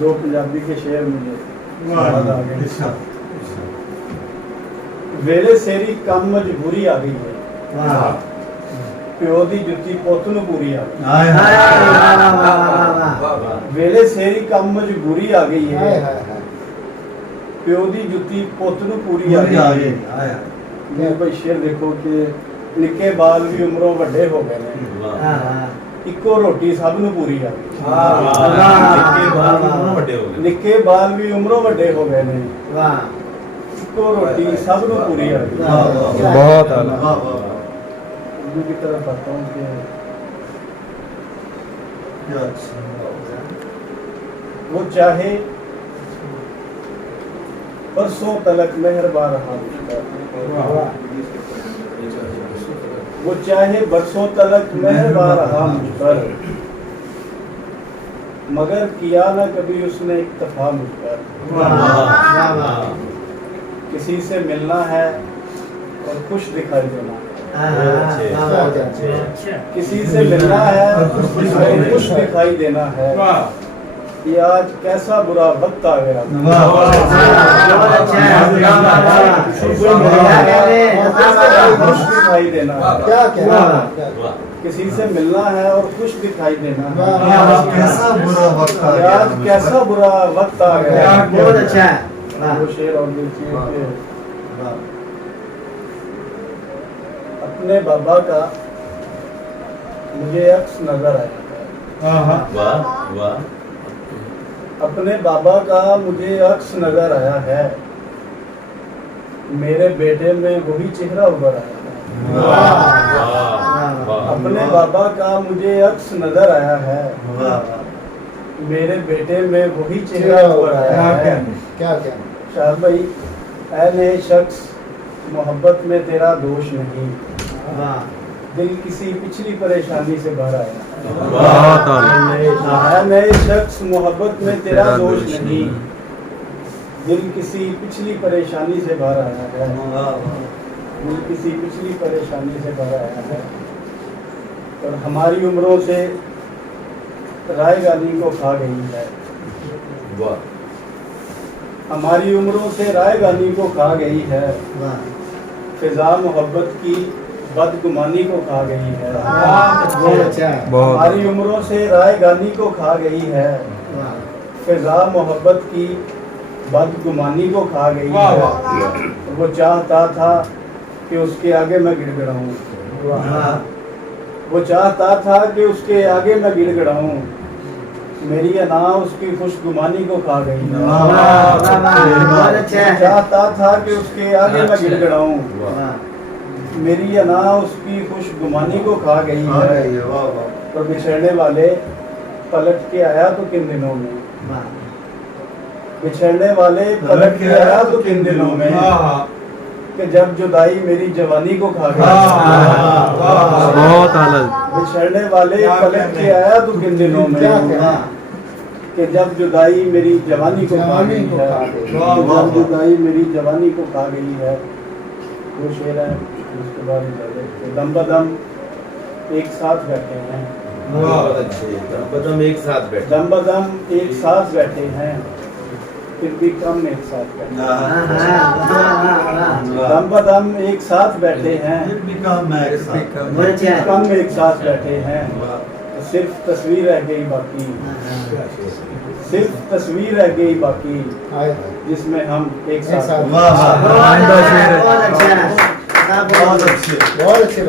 दो पंजाबी के शेर मुझे याद आ गए। वेले सेरी कम मजबूरी आ गई है, प्यो दी जुत्ती पुत्त नूं पूरी आ गई। वेले सेरी कम मजबूरी आ गई है, प्यो दी जुत्ती पुत्त नूं पूरी आ गई। मैं भाई शेर देखो कि निक्के बाल भी उमरों वड्डे हो गए ने, इको रोटी सब नूं पूरी आ गई। निक्के बाल भी उमरों वड्डे हो गए ने, इको रोटी सब नूं पूरी आ गई। बहुत आला। उर्दू की तरफ आता हूँ कि वो चाहे बरसों तलक मेहरबान रहा, वो चाहे बरसों तलक मेहरबान रहा मुझ पर, मगर किया ना कभी उसने इक्तफा मुझ पर। किसी से मिलना है और खुश दिखाई देना, किसी से मिलना है और खुश दिखाई देना है, ये आज कैसा बुरा वक्त आ गया। खुश दिखाई देना, किसी से मिलना है और खुश दिखाई देना, कैसा बुरा वक्त आ गया, आज कैसा बुरा वक्त आ गया। बहुत अच्छा है। वो शेर और देखिए कि अपने बाबा का मुझे अक्स नजर आया, अपने बाबा का मुझे अक्स नजर आया है, मेरे बेटे में वही चेहरा उभर आया है। अपने बाबा का मुझे अक्स नजर आया है, मेरे बेटे में वही चेहरा उभर आया है। क्या क्या शाह भाई, ऐ नए शख्स मोहब्बत में तेरा दोष नहीं, दिल किसी पिछली परेशानी से भर आया। ऐ नए शख्स मोहब्बत में तेरा दोष नहीं, दिल किसी पिछली परेशानी से भर आया है, दिल किसी पिछली परेशानी से भर आया है। और हमारी उम्रों से राय गानी को खा गई है, हमारी उम्रों से राय गानी को खा गई है, फिजा मोहब्बत की बदगुमानी को खा गई है। हमारी उम्रों से राय गानी को खा गई है, फिजा मोहब्बत की बदगुमानी को खा गई है। वो चाहता था कि उसके आगे मैं गिड़गिड़ाऊं, वो चाहता था कि उसके आगे मैं गिड़गिड़ाऊं, मेरी अना उसकी खुशगुमानी को खा गई है। चाहता था कि उसके आगे मैं गिड़गिड़ाऊं, मेरी अना उसकी खुशगुमानी को खा गई है। तो बिछड़ने वाले पलट के आया तो किन दिनों में, बिछड़ने वाले पलट के आया तो किन दिनों में, कि जब जुदाई मेरी जवानी को खा गई। बहुत आला। बिछड़ने वाले पलट के आया तो किन दिनों में, कि जब जुदाई मेरी जवानी को खा गई है, जब जुदाई मेरी जवानी को खा गई है। वो शेर है। उसके बाद दम बदम एक साथ बैठे हैं, दम बदम एक साथ बैठे, दम बदम एक साथ बैठे हैं, फिर भी कम एक साथ बैठे हैं। दम बदम एक साथ बैठे हैं, कम एक साथ बैठे हैं, तो सिर्फ तस्वीर रह गई बाकी, सिर्फ तस्वीर रह गई बाकी, जिसमें हम एक साथ। बहुत अच्छे बहुत अच्छे।